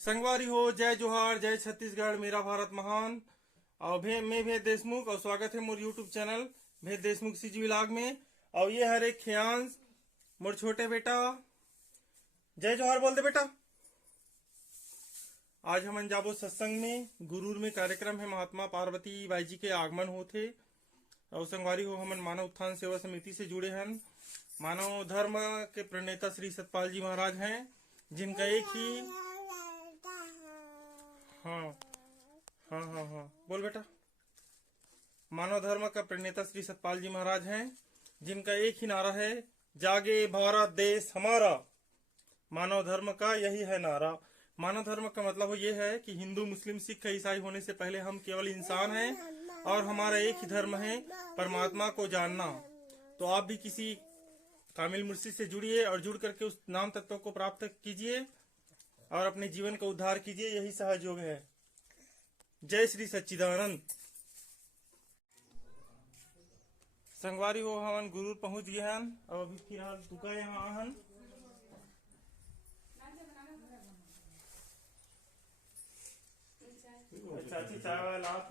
संगवारी हो, जय जोहार, जय छत्तीसगढ़, मेरा भारत महान। और मैं भेद देशमुख और स्वागत है मोर यूट्यूब चैनल भेद देशमुख सीजी व्लॉग में। और ये हर एक खियांश मोर छोटे बेटा, जय जोहार बोल दे बेटा। आज हम जाबो सत्संग में, गुरूर में कार्यक्रम है, महात्मा पार्वती बाई जी के आगमन होते। और संगवारी हो, हमन मानव उत्थान सेवा समिति से जुड़े हैं। मानव धर्म के प्रणेता श्री सतपाल जी महाराज हैं, जिनका एक ही हाँ बोल बेटा। मानव धर्म का प्रणेता श्री सतपाल जी महाराज हैं, जिनका एक ही नारा है, जागे भारत देश हमारा। मानव धर्म का यही है नारा। मानव धर्म का मतलब ये है कि हिंदू, मुस्लिम, सिख, ईसाई होने से पहले हम केवल इंसान हैं और हमारा एक ही धर्म है, परमात्मा को जानना। तो आप भी किसी कामिल मुर्शिद से जुड़िए और जुड़ करके उस नाम तत्व को प्राप्त कीजिए और अपने जीवन का उद्धार कीजिए। यही सहयोग है। जय श्री सच्चिदानंद। संगवारी हो, हम गुरु पहुंच गए हैं और अभी फिलहाल दुका यहाँ हन। चाची चाय वाला आप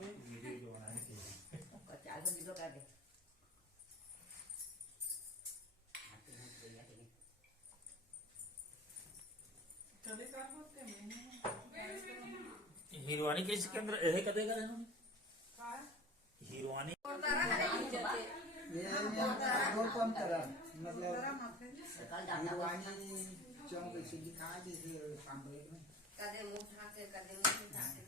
हिरवानी के अंदर यही कदे कर हिरवानी मतलब हिरवानी चौक से दिखा जैसे सांबले में कदे मुंह ढाके कदे मुंह ढाके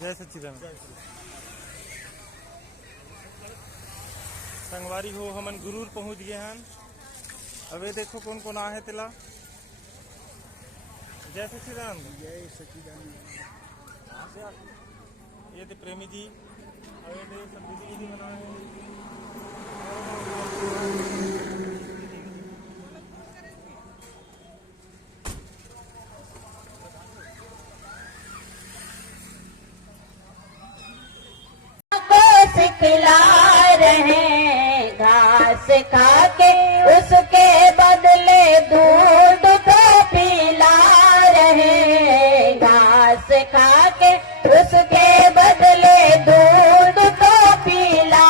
जय सच्चिदानंद। संगवारी हो, हमन गुरूर पहुंच गए हैं। अबे देखो कौन कौन आ है तिला। जय सच्चिदानंद। जय सच्चिदानंद। ये थे प्रेमी जी, अबे दे सब दीदी जी बनाए हैं। खिला रहे घास खा के, उसके बदले दूध तो पिला रहे। घास खा के उसके बदले दूध तो पिला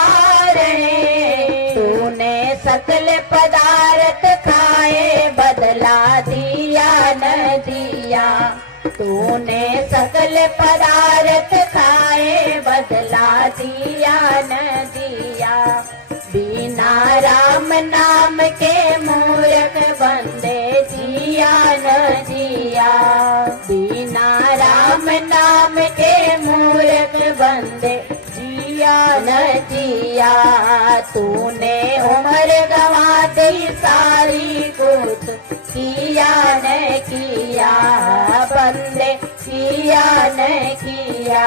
रहे। तूने सकल पदार्थ खाए, बदला दिया न दिया। तूने सकल पदार्थ खाए, बदला दिया न दिया। बिना राम नाम के मूर्ख बंदे जिया न जिया। बिना राम नाम के मूर्ख बंदे जिया न जिया। तूने उम्र गंवा दी सारी, कुछ किया न किया बंदे, किया न किया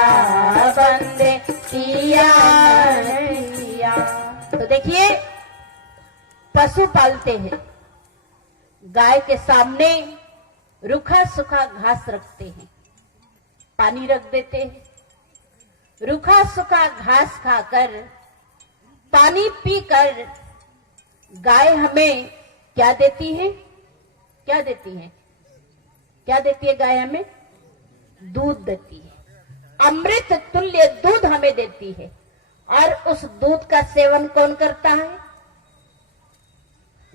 बंदे, किया न किया। तो देखिए, पशु पालते हैं, गाय के सामने रूखा सूखा घास रखते हैं, पानी रख देते हैं। रूखा सूखा घास खाकर, पानी पीकर गाय हमें क्या देती है? क्या देती है? क्या देती है गाय हमें? दूध देती है। अमृत तुल्य दूध हमें देती है। और उस दूध का सेवन कौन करता है?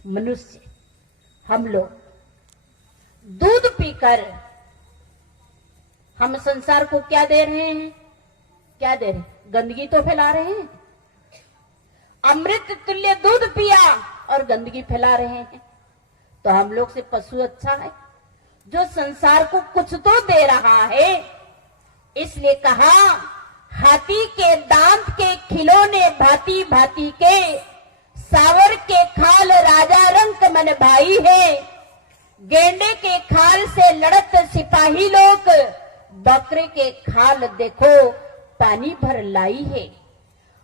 मनुष्य, हम लोग। दूध पीकर हम संसार को क्या दे रहे हैं? क्या दे रहे हैं? गंदगी तो फैला रहे हैं। अमृत तुल्य दूध पिया और गंदगी फैला रहे हैं। तो हम लोग से पशु अच्छा है, जो संसार को कुछ तो दे रहा है। इसलिए कहा, हाथी के दांत के खिलौने भांति भांति के, सावर के खाल राजा रंग मन भाई है। गेंडे के खाल से लड़त सिपाही लोग, बकरे के खाल देखो पानी भर लाई है।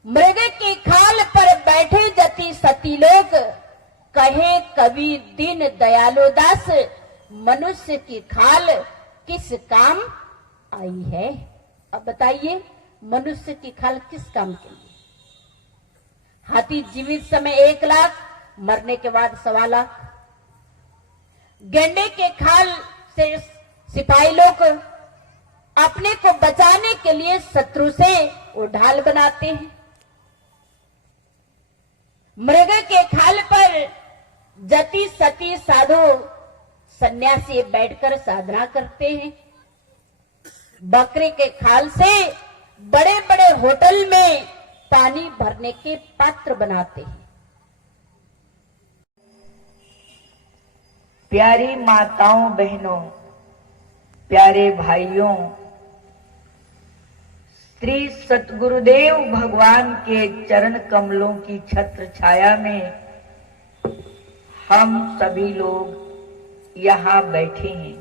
मृग के खाल पर बैठे जति सती लोग, कहे कवि दीन दयालो दास, मनुष्य की खाल किस काम आई है? अब बताइए, मनुष्य की खाल किस काम के लिए? हाथी जीवित समय 1 लाख, मरने के बाद 1.25 लाख। गेंडे के खाल से सिपाही लोग अपने को बचाने के लिए शत्रु से वो ढाल बनाते हैं। मृग के खाल पर जति सती साधु सन्यासी बैठकर साधना करते हैं। बकरे के खाल से बड़े बड़े होटल में पानी भरने के पात्र बनाते हैं। प्यारी माताओं बहनों, प्यारे भाइयों, श्री सतगुरुदेव भगवान के चरण कमलों की छत्र छाया में हम सभी लोग यहाँ बैठे हैं।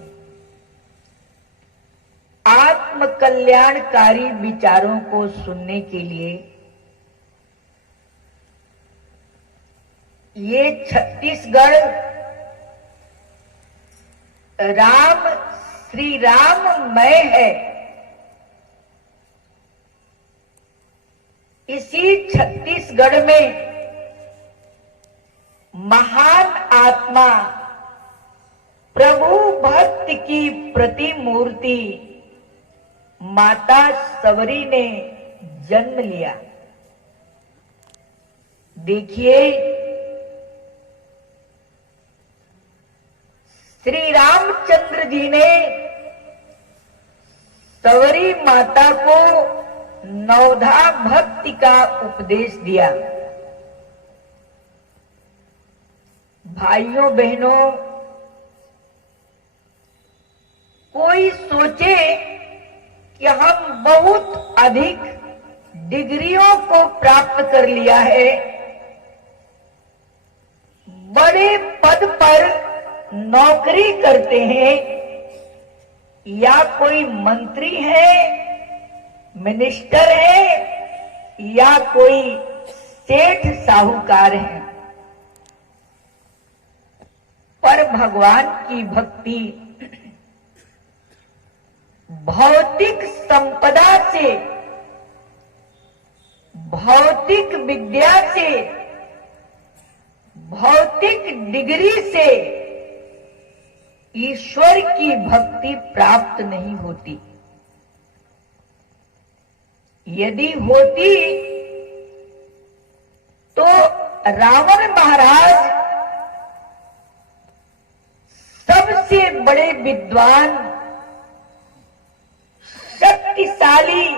आत्म कल्याणकारी विचारों को सुनने के लिए ये छत्तीसगढ़ राम श्री राममय है। इसी छत्तीसगढ़ में महान आत्मा प्रभु भक्त की प्रतिमूर्ति माता सवरी ने जन्म लिया। देखिए, श्री रामचंद्र जी ने सवरी माता को नवधा भक्ति का उपदेश दिया। भाइयों बहनों, कोई सोचे कि हम बहुत अधिक डिग्रियों को प्राप्त कर लिया है, बड़े पद पर नौकरी करते हैं, या कोई मंत्री है, मिनिस्टर है, या कोई सेठ साहूकार है, पर भगवान की भक्ति भौतिक संपदा से, भौतिक विद्या से, भौतिक डिग्री से ईश्वर की भक्ति प्राप्त नहीं होती। यदि होती तो रावण महाराज सबसे बड़े विद्वान, शक्तिशाली,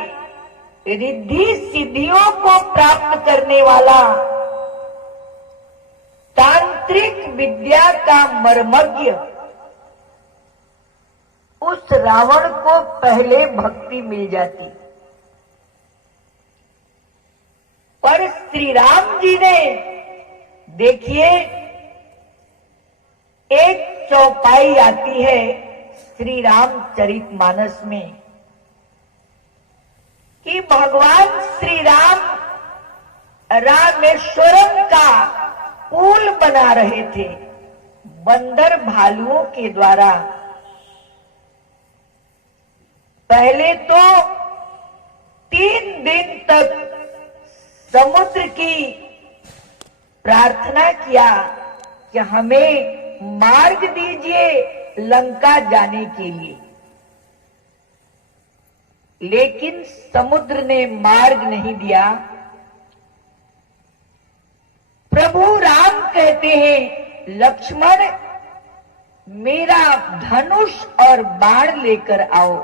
रिद्धि सिद्धियों को प्राप्त करने वाला, तांत्रिक विद्या का मर्मज्ञ, उस रावण को पहले भक्ति मिल जाती। पर श्री राम जी ने, देखिए, एक चौपाई आती है श्री रामचरितमानस में कि भगवान श्री राम रामेश्वरम का पुल बना रहे थे बंदर भालुओं के द्वारा। पहले तो 3 दिन तक समुद्र की प्रार्थना किया कि हमें मार्ग दीजिए लंका जाने के लिए, लेकिन समुद्र ने मार्ग नहीं दिया। प्रभु राम कहते हैं, लक्ष्मण मेरा धनुष और बाण लेकर आओ,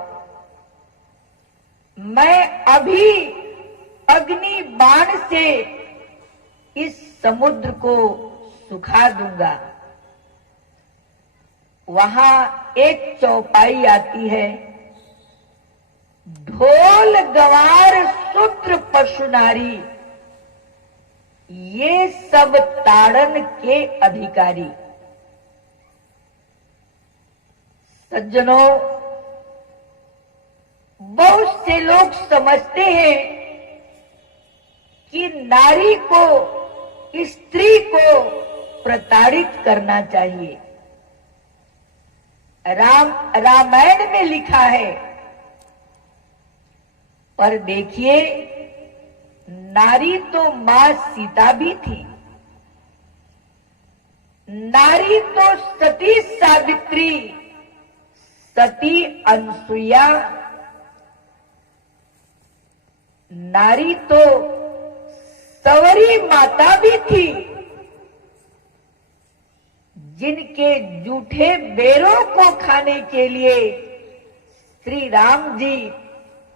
मैं अभी अग्नि बाण से इस समुद्र को सुखा दूंगा। वहां एक चौपाई आती है, ढोल गवार शूद्र पशु नारी, ये सब ताड़न के अधिकारी। सज्जनों, बहुत से लोग समझते हैं कि नारी को, स्त्री को प्रताड़ित करना चाहिए। रामायण में लिखा है। पर देखिए, नारी तो मां सीता भी थी, नारी तो सती सावित्री, सती अनसुईया, नारी तो सवरी माता भी थी, जिनके जूठे बेरों को खाने के लिए श्री राम जी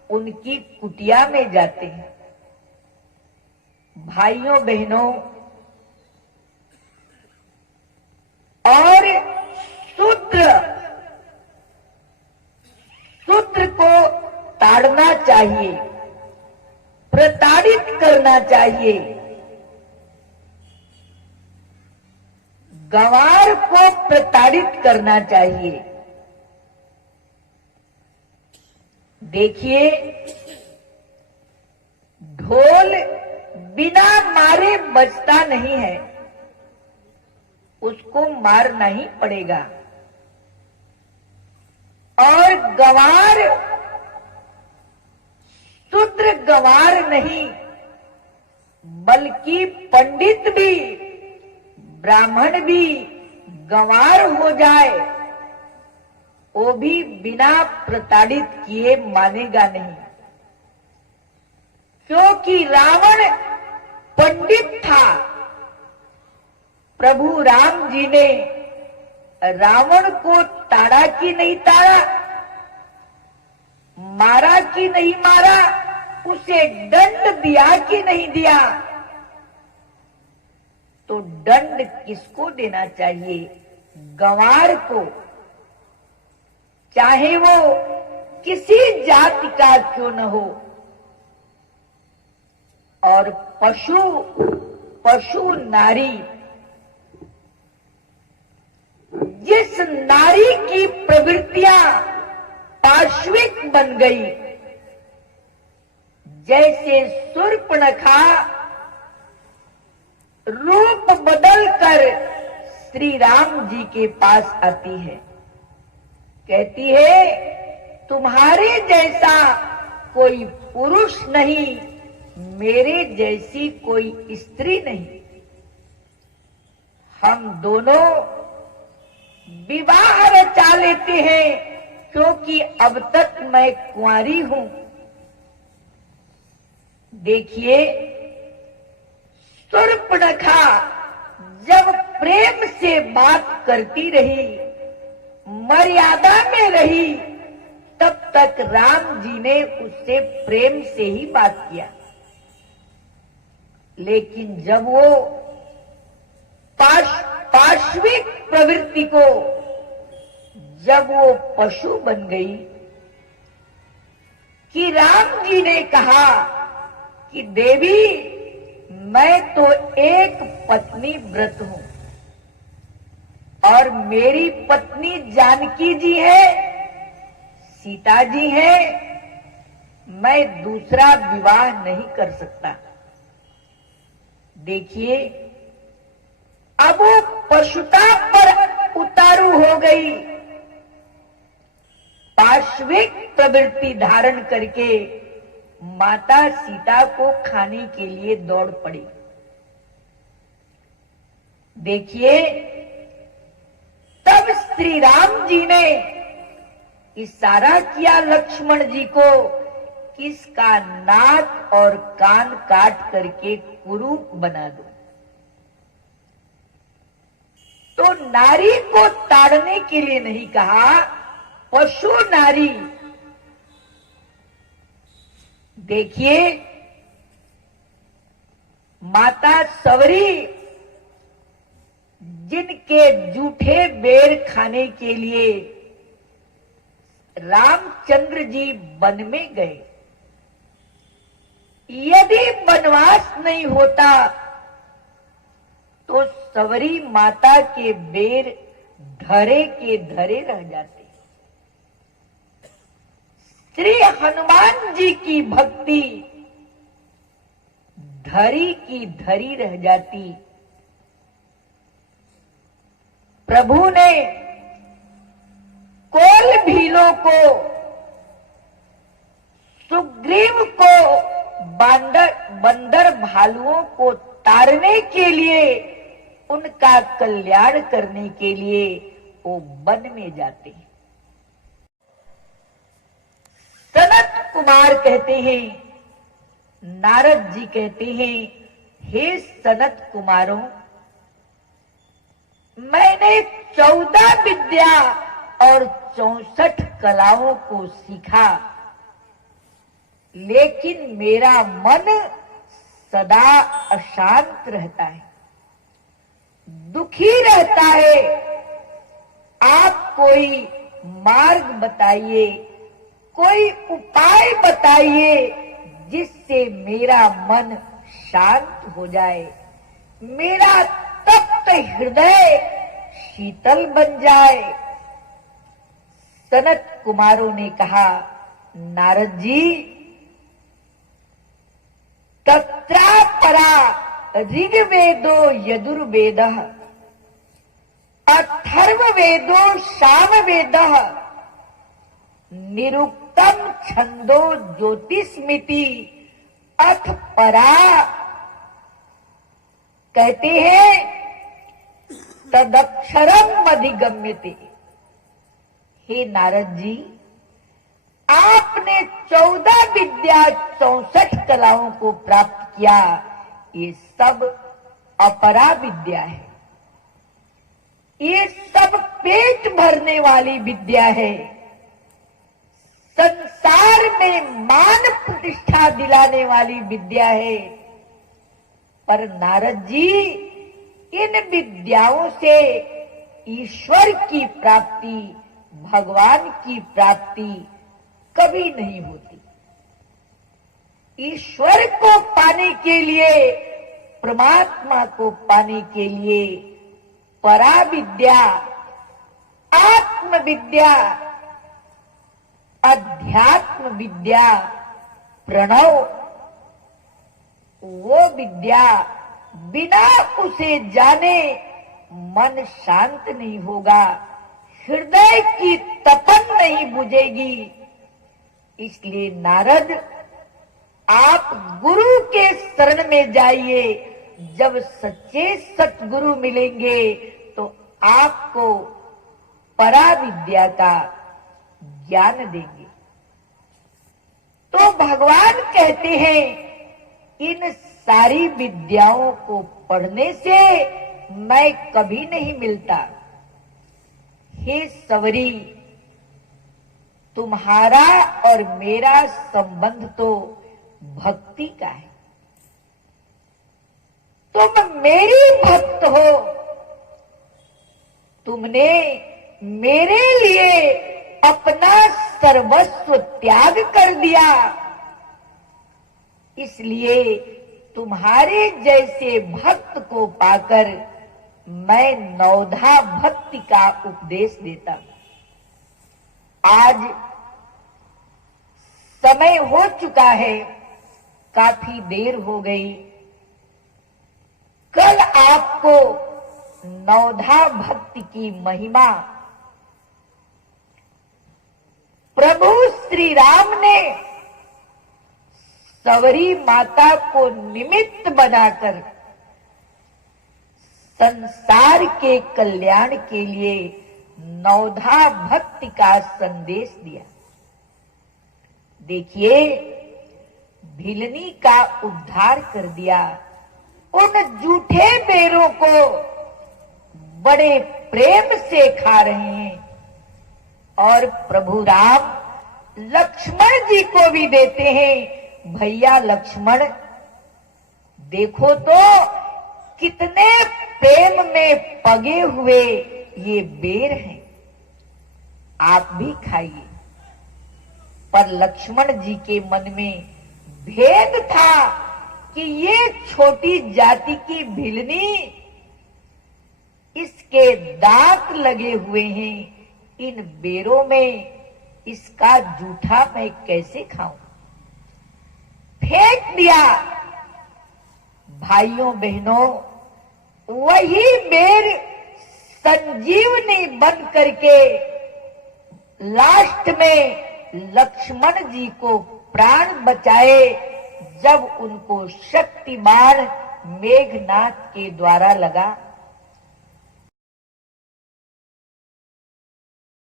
उनकी कुटिया में जाते हैं। भाइयों बहनों, और शूद्र को ताड़ना चाहिए, प्रताड़ित करना चाहिए, गंवार को प्रताड़ित करना चाहिए। देखिए, ढोल बिना मारे बजता नहीं है, उसको मारना ही पड़ेगा। और गंवार शूद्र गंवार नहीं, बल्कि पंडित भी, ब्राह्मण भी गंवार हो जाए, वो भी बिना प्रताड़ित किए मानेगा नहीं। क्योंकि रावण पंडित था, प्रभु राम जी ने रावण को ताड़ा कि नहीं ताड़ा, मारा कि नहीं मारा, उसे दंड दिया कि नहीं दिया। तो दंड किसको देना चाहिए? गंवार को, चाहे वो किसी जाति का क्यों न हो। और पशु नारी, जिस नारी की प्रवृत्तियां पार्श्विक बन गई, जैसे शूर्पणखा रूप बदलकर श्री राम जी के पास आती है, कहती है तुम्हारे जैसा कोई पुरुष नहीं, मेरे जैसी कोई स्त्री नहीं, हम दोनों विवाह रचा लेते हैं, क्योंकि अब तक मैं कुंवारी हूं। देखिए, शूर्पणखा जब प्रेम से बात करती रही, मर्यादा में रही, तब तक राम जी ने उससे प्रेम से ही बात किया। लेकिन जब वो पार्श्विक प्रवृत्ति को, जब वो पशु बन गई, कि राम जी ने कहा कि देवी, मैं तो एक पत्नी व्रत हूं और मेरी पत्नी जानकी जी है, सीता जी है, मैं दूसरा विवाह नहीं कर सकता। देखिए, अब वो पशुता पर उतारू हो गई, पार्श्विक प्रवृत्ति धारण करके माता सीता को खाने के लिए दौड़ पड़ी। देखिए, तब श्री राम जी ने इशारा किया लक्ष्मण जी को, किसका नाक और कान काट करके कुरूप बना दो। तो नारी को ताड़ने के लिए नहीं कहा, पशु नारी। देखिए, माता सवरी, जिनके जूठे बेर खाने के लिए रामचंद्र जी वन में गए, यदि वनवास नहीं होता तो सवरी माता के बेर धरे के धरे रह जाते। श्री हनुमान जी की भक्ति धरी की धरी रह जाती। प्रभु ने कबीलों को, सुग्रीव को, बंदर भालुओं को तारने के लिए, उनका कल्याण करने के लिए वो वन में जाते हैं। सनत कुमार कहते हैं, नारद जी कहते हैं, हे सनत कुमारों, मैंने 14 विद्या और 64 कलाओं को सीखा, लेकिन मेरा मन सदा अशांत रहता है, दुखी रहता है। आप कोई मार्ग बताइए, कोई उपाय बताइए जिससे मेरा मन शांत हो जाए, मेरा तप्त हृदय शीतल बन जाए। सनत कुमारों ने कहा, नारद जी, तत्रापरा ऋग्वेदो यजुर्वेदः अथर्ववेदो सामवेदः निरुक्तम छंदो ज्योतिष्मिति अथ परा। कहते हैं तदक्षरम अधिगम्यते। हे नारद जी, आपने 14 विद्या 64 कलाओं को प्राप्त किया, ये सब अपरा विद्या है, ये सब पेट भरने वाली विद्या है, संसार में मान प्रतिष्ठा दिलाने वाली विद्या है। पर नारद जी, इन विद्याओं से ईश्वर की प्राप्ति, भगवान की प्राप्ति कभी नहीं होती। ईश्वर को पाने के लिए, परमात्मा को पाने के लिए परा विद्या, आत्म विद्या, अध्यात्म विद्या, प्रणव, वो विद्या बिना उसे जाने मन शांत नहीं होगा, हृदय की तपन नहीं बुझेगी। इसलिए नारद, आप गुरु के शरण में जाइए। जब सच्चे सतगुरु मिलेंगे तो आपको परा विद्या का ज्ञान देंगे। तो भगवान कहते हैं, इन सारी विद्याओं को पढ़ने से मैं कभी नहीं मिलता। हे सवरी, तुम्हारा और मेरा संबंध तो भक्ति का है। तुम मेरी भक्त हो, तुमने मेरे लिए अपना सर्वस्व त्याग कर दिया, इसलिए तुम्हारे जैसे भक्त को पाकर मैं नवधा भक्ति का उपदेश देता हूं। आज समय हो चुका है, काफी देर हो गई। कल आपको नवधा भक्ति की महिमा प्रभु श्री राम ने सवरी माता को निमित्त बनाकर संसार के कल्याण के लिए नवधा भक्ति का संदेश दिया। देखिए, भिलनी का उद्धार कर दिया। उन जूठे बेरों को बड़े प्रेम से खा रहे हैं और प्रभु राम लक्ष्मण जी को भी देते हैं। भैया लक्ष्मण, देखो तो कितने प्रेम में पगे हुए ये बेर हैं, आप भी खाइए। पर लक्ष्मण जी के मन में भेद था कि ये छोटी जाति की भिलनी, इसके दांत लगे हुए हैं, इन बेरों में इसका जूठा मैं कैसे खाऊं। फेंक दिया। भाइयों बहनों, वही बेर संजीवनी बन करके लास्ट में लक्ष्मण जी को प्राण बचाए जब उनको शक्ति बाण मेघनाथ के द्वारा लगा।